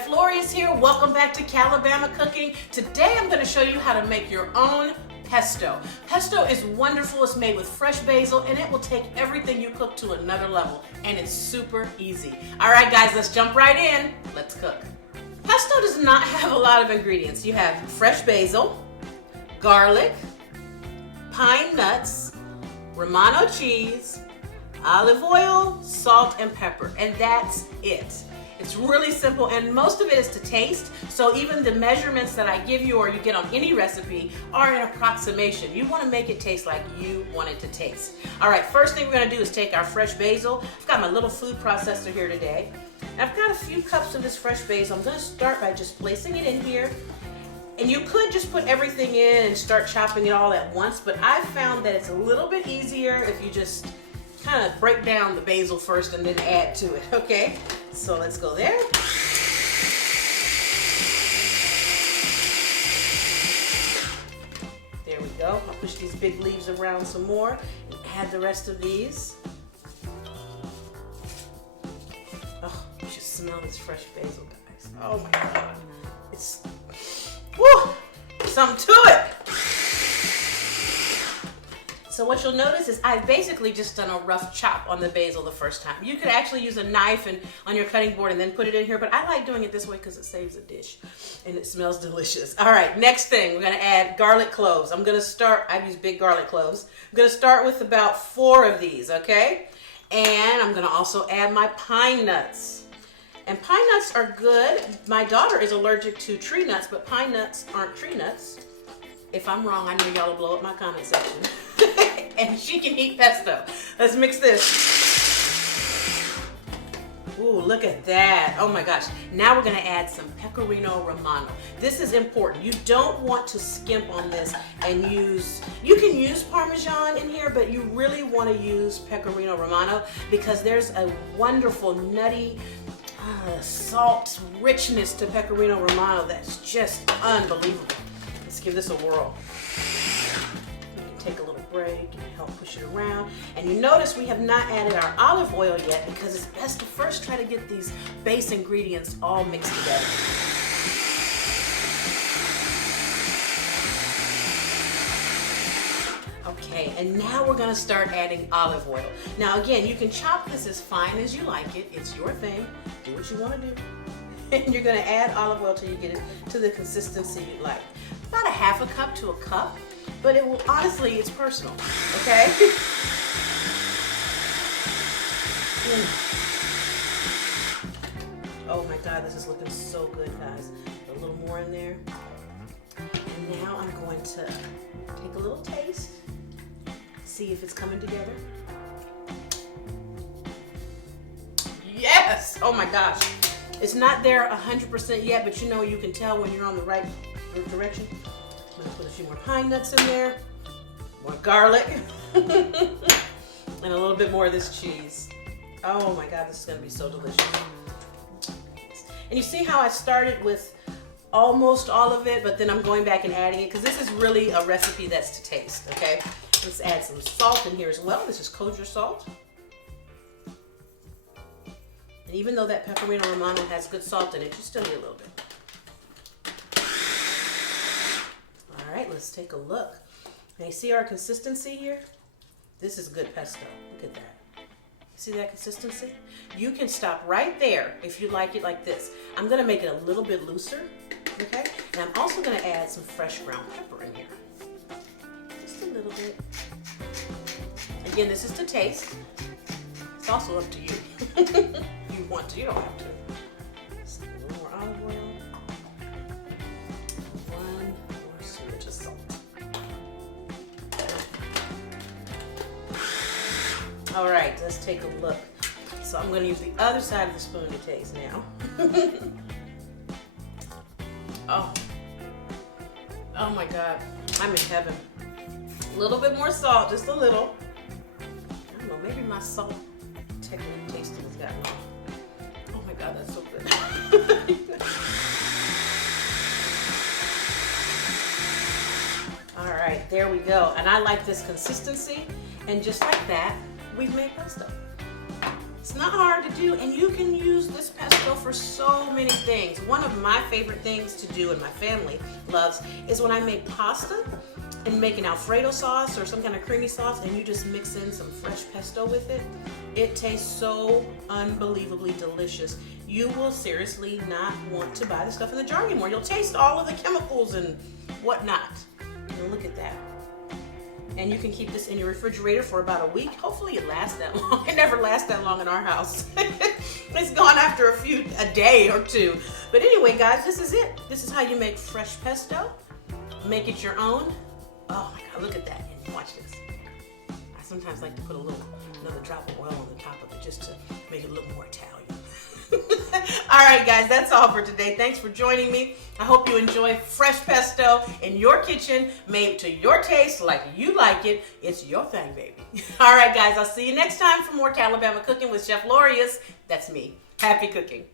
Chef Lorious here. Welcome back to Calabama Cooking. Today I'm going to show you how to make your own pesto. Pesto is wonderful. It's made with fresh basil and it will take everything you cook to another level, and it's super easy. All right guys, let's jump right in. Let's cook. Pesto does not have a lot of ingredients. You have fresh basil, garlic, pine nuts, Romano cheese, olive oil, salt, and pepper, and that's it. It's really simple, and most of it is to taste, so even the measurements that I give you or you get on any recipe are an approximation. You want to make it taste like you want it to taste. All right, first thing we're going to do is take our fresh basil. I've got my little food processor here today. I've got a few cups of this fresh basil. I'm going to start by just placing it in here. And you could just put everything in and start chopping it all at once, but I've found that it's a little bit easier if you just kind of break down the basil first and then add to it, okay? So let's go there. There we go. I'll push these big leaves around some more and add the rest of these. Oh, you should smell this fresh basil, guys. Oh my God. It's, woo, something to it. So what you'll notice is I've basically just done a rough chop on the basil the first time. You could actually use a knife and on your cutting board and then put it in here, but I like doing it this way because it saves a dish and it smells delicious. All right, next thing, we're gonna add garlic cloves. I'm gonna start, I use big garlic cloves. I'm gonna start with about 4 of these, okay? And I'm gonna also add my pine nuts. And pine nuts are good. My daughter is allergic to tree nuts, but pine nuts aren't tree nuts. If I'm wrong, I know y'all will blow up my comment section. And she can eat pesto. Let's mix this. Ooh, look at that. Oh my gosh. Now we're gonna add some pecorino romano. This is important. You don't want to skimp on this and use, you can use Parmesan in here, but you really wanna use pecorino romano because there's a wonderful nutty salt richness to pecorino romano that's just unbelievable. Let's give this a whirl. We can take a little break and help push it around. And you notice we have not added our olive oil yet because it's best to first try to get these base ingredients all mixed together. Okay, and now we're gonna start adding olive oil. Now again, you can chop this as fine as you like it. It's your thing. Do what you wanna do. And you're gonna add olive oil till you get it to the consistency you like. About a half a cup to a cup, but it will, honestly, it's personal, okay? Oh my God, this is looking so good, guys. A little more in there. And now I'm going to take a little taste, see if it's coming together. Yes! Oh my gosh. It's not there 100% yet, but you know you can tell when you're on the right direction. I'm gonna put a few more pine nuts in there, more garlic, and a little bit more of this cheese. Oh my God, this is gonna be so delicious. And you see how I started with almost all of it, but then I'm going back and adding it because this is really a recipe that's to taste, okay? Let's add some salt in here as well. This is kosher salt. And even though that pecorino romano has good salt in it, you still need a little bit. All right, let's take a look. Now you see our consistency here? This is good pesto. Look at that. See that consistency? You can stop right there if you like it like this. I'm gonna make it a little bit looser, okay? And I'm also gonna add some fresh ground pepper in here. Just a little bit. Again, this is to taste. It's also up to you. You want to, you don't have to. Just a little more olive oil. 1 more smidge of salt. All right, let's take a look. So I'm going to use the other side of the spoon to taste now. Oh my God, I'm in heaven. A little bit more salt, just a little. I don't know, maybe my salt technique tasting has gotten off. Oh my God, that's so good. All right, there we go. And I like this consistency. And just like that, we've made pesto. It's not hard to do, and you can use this pesto for so many things. One of my favorite things to do, and my family loves, is when I make pasta and make an Alfredo sauce or some kind of creamy sauce, and you just mix in some fresh pesto with it. It tastes so unbelievably delicious. You will seriously not want to buy the stuff in the jar anymore. You'll taste all of the chemicals and whatnot. And look at that. And you can keep this in your refrigerator for about a week. Hopefully it lasts that long. It never lasts that long in our house. It's gone after a day or two. But anyway, guys, this is it. This is how you make fresh pesto. Make it your own. Oh my God, look at that. And watch this. I sometimes like to put another drop of oil on the top of it just to make it look more Italian. All right, guys, that's all for today. Thanks for joining me. I hope you enjoy fresh pesto in your kitchen, made to your taste like you like it. It's your thing, baby. All right, guys, I'll see you next time for more Calabama Cooking with Chef Lorious. That's me. Happy cooking.